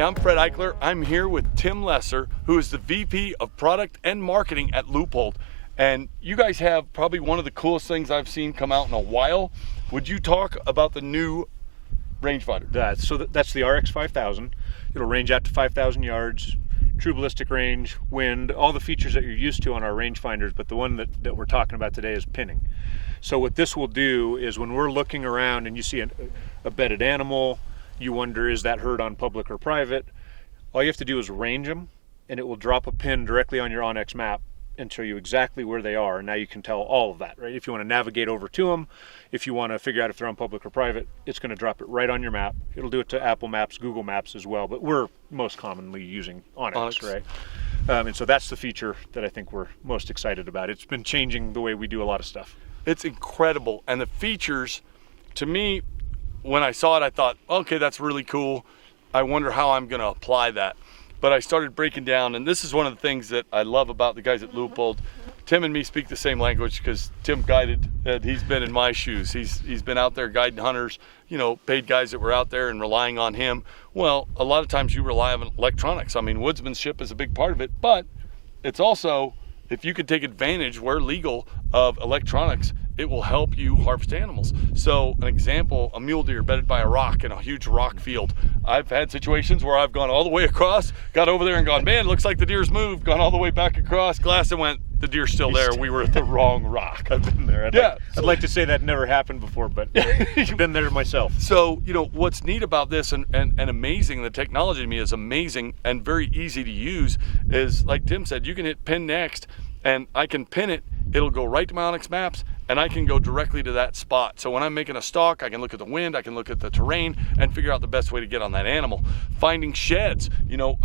Hey, I'm Fred Eichler. I'm here with Tim Lesser, who is the VP of Product and Marketing at Leupold. And you guys have probably one of the coolest things I've seen come out in a while. Would you talk about the new rangefinder? That's the RX-5000. It'll range out to 5,000 yards, true ballistic range, wind, all the features that you're used to on our rangefinders, but the one that we're talking about today is pinning. So what this will do is when we're looking around and you see a bedded animal, you wonder, is that herd on public or private? All you have to do is range them, and it will drop a pin directly on your onX map and show you exactly where they are. And now you can tell all of that, right? If you want to navigate over to them, if you want to figure out if they're on public or private, it's going to drop it right on your map. It'll do it to Apple Maps, Google Maps as well, but we're most commonly using onX, right? And so that's the feature that I think we're most excited about. It's been changing the way we do a lot of stuff. It's incredible. And the features, to me, when I saw it, I thought, okay, that's really cool. I wonder how I'm going to apply that. But I started breaking down, and this is one of the things that I love about the guys at Leupold. Tim and me speak the same language because Tim guided, and he's been in my shoes. He's been out there guiding hunters, you know, paid guys that were out there and relying on him. Well, a lot of times you rely on electronics. I mean, woodsmanship is a big part of it, but it's also, if you can take advantage where legal of electronics, it will help you harvest animals. So an example, a mule deer bedded by a rock in a huge rock field. I've had situations where I've gone all the way across, got over there and gone, man, looks like the deer's moved, gone all the way back across, glassed and went, the deer's still there. We were at the wrong rock. I've been there. I'd like to say that never happened before, but I've been there myself. So, you know, what's neat about this and amazing, the technology to me is amazing and very easy to use, is like Tim said, you can hit pin next and I can pin it, it'll go right to my onX maps, and I can go directly to that spot. So when I'm making a stalk, I can look at the wind, I can look at the terrain, and figure out the best way to get on that animal. Finding sheds, you're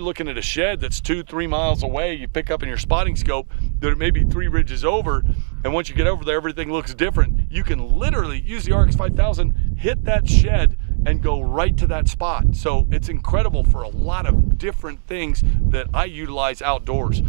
looking at a shed that's 2-3 miles away, you pick up in your spotting scope, there may be 3 ridges over, and once you get over there, everything looks different. You can literally use the RX-5000, hit that shed, and go right to that spot. So it's incredible for a lot of different things that I utilize outdoors.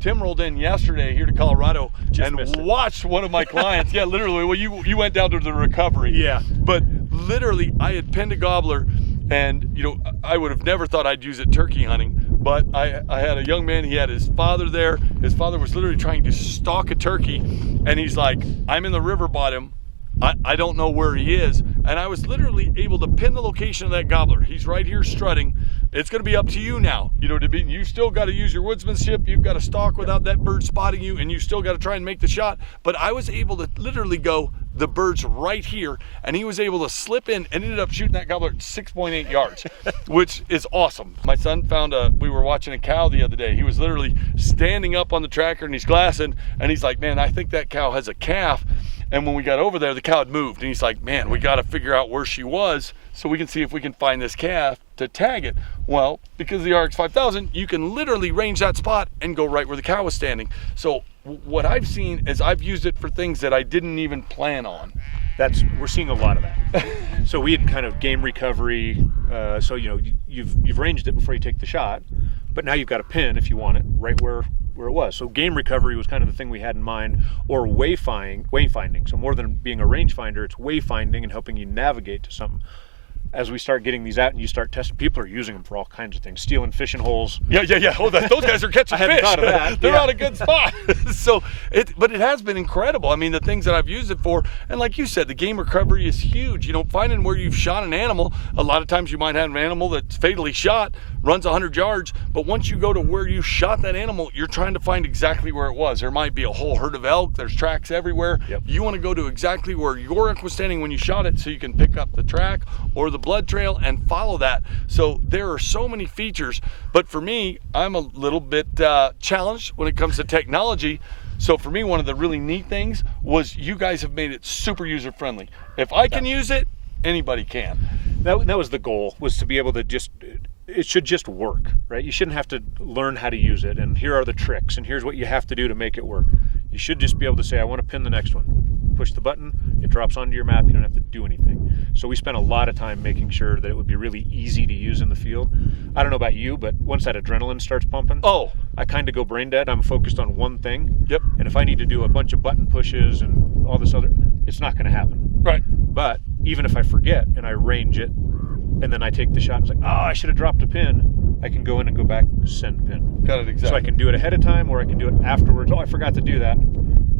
Tim rolled in yesterday here to Colorado and watched one of my clients. Yeah, literally. Well, you went down to the recovery. Yeah. But literally, I had pinned a gobbler, and I would have never thought I'd use it turkey hunting. But I had a young man. He had his father there. His father was literally trying to stalk a turkey, and he's like, "I'm in the river bottom. I don't know where he is." And I was literally able to pin the location of that gobbler. He's right here strutting. It's going to be up to you now. You still got to use your woodsmanship. You've got to stalk without that bird spotting you, and you still got to try and make the shot. But I was able to literally go, the bird's right here, and he was able to slip in and ended up shooting that gobbler at 6.8 yards, which is awesome. My son found we were watching a cow the other day. He was literally standing up on the tracker and he's glassing, and he's like, man, I think that cow has a calf. And when we got over there, the cow had moved, and he's like, man, we got to figure out where she was so we can see if we can find this calf to tag it. Well, because of the RX-5000, you can literally range that spot and go right where the cow was standing. So what I've seen is I've used it for things that I didn't even plan on. We're seeing a lot of that. So we had kind of game recovery. So you've ranged it before you take the shot, but now you've got a pin if you want it right where it was. So game recovery was kind of the thing we had in mind, or wayfinding. So more than being a rangefinder, it's wayfinding and helping you navigate to something. As we start getting these out and you start testing, people are using them for all kinds of things, stealing fishing holes. Yeah. Oh, those guys are catching fish. Thought of that. They're on a good spot. But it has been incredible. I mean, the things that I've used it for, and like you said, the game recovery is huge. Finding where you've shot an animal, a lot of times you might have an animal that's fatally shot, runs 100 yards, but once you go to where you shot that animal, you're trying to find exactly where it was. There might be a whole herd of elk, there's tracks everywhere. Yep. You want to go to exactly where your elk was standing when you shot it so you can pick up the track or the blood trail and follow that. So there are so many features, but for me, I'm a little bit challenged when it comes to technology. So for me, one of the really neat things was you guys have made it super user-friendly. If I can use it, anybody can. That was the goal, was to be able to it should just work, right? You shouldn't have to learn how to use it, and here are the tricks, and here's what you have to do to make it work. You should just be able to say, I want to pin the next one. Push the button, it drops onto your map, you don't have to do anything. So we spent a lot of time making sure that it would be really easy to use in the field. I don't know about you, but once that adrenaline starts pumping, I kind of go brain dead. I'm focused on one thing. Yep. And if I need to do a bunch of button pushes and all this other, it's not going to happen. Right. But even if I forget and I range it, and then I take the shot. It's like, oh, I should have dropped a pin. I can go in and go back, send pin. Got it, exactly. So I can do it ahead of time, or I can do it afterwards. Oh, I forgot to do that.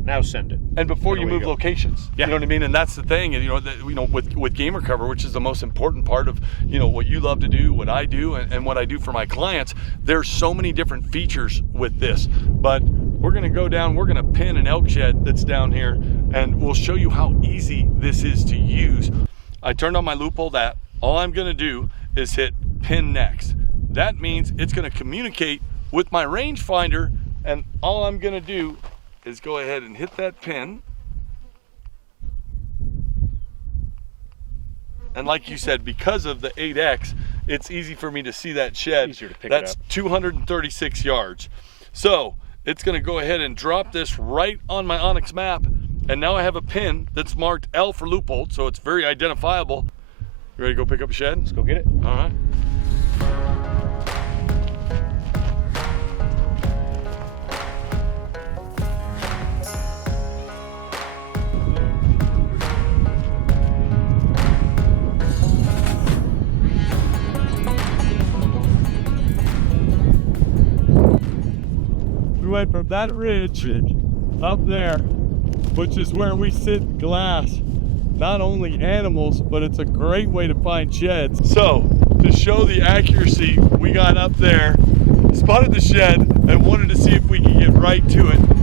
Now send it. And before you away move you go. locations, Yeah. you know what I mean? And that's the thing, and with gamer cover, which is the most important part of, what you love to do, what I do, and what I do for my clients, there's so many different features with this. But we're gonna go down, we're gonna pin an elk shed that's down here, and we'll show you how easy this is to use. I turned on my Leupold app. All I'm gonna do is hit pin next. That means it's gonna communicate with my rangefinder, and all I'm gonna do is go ahead and hit that pin. And like you said, because of the 8X, it's easy for me to see that shed. Easier to pick That's it up. 236 yards. So it's gonna go ahead and drop this right on my Onyx map. And now I have a pin that's marked L for Leupold, so it's very identifiable. You ready to go pick up a shed? Let's go get it. All right. We went from that ridge up there, which is where we sit glass not only animals, but it's a great way to find sheds. So to show the accuracy, we got up there, spotted the shed, and wanted to see if we could get right to it.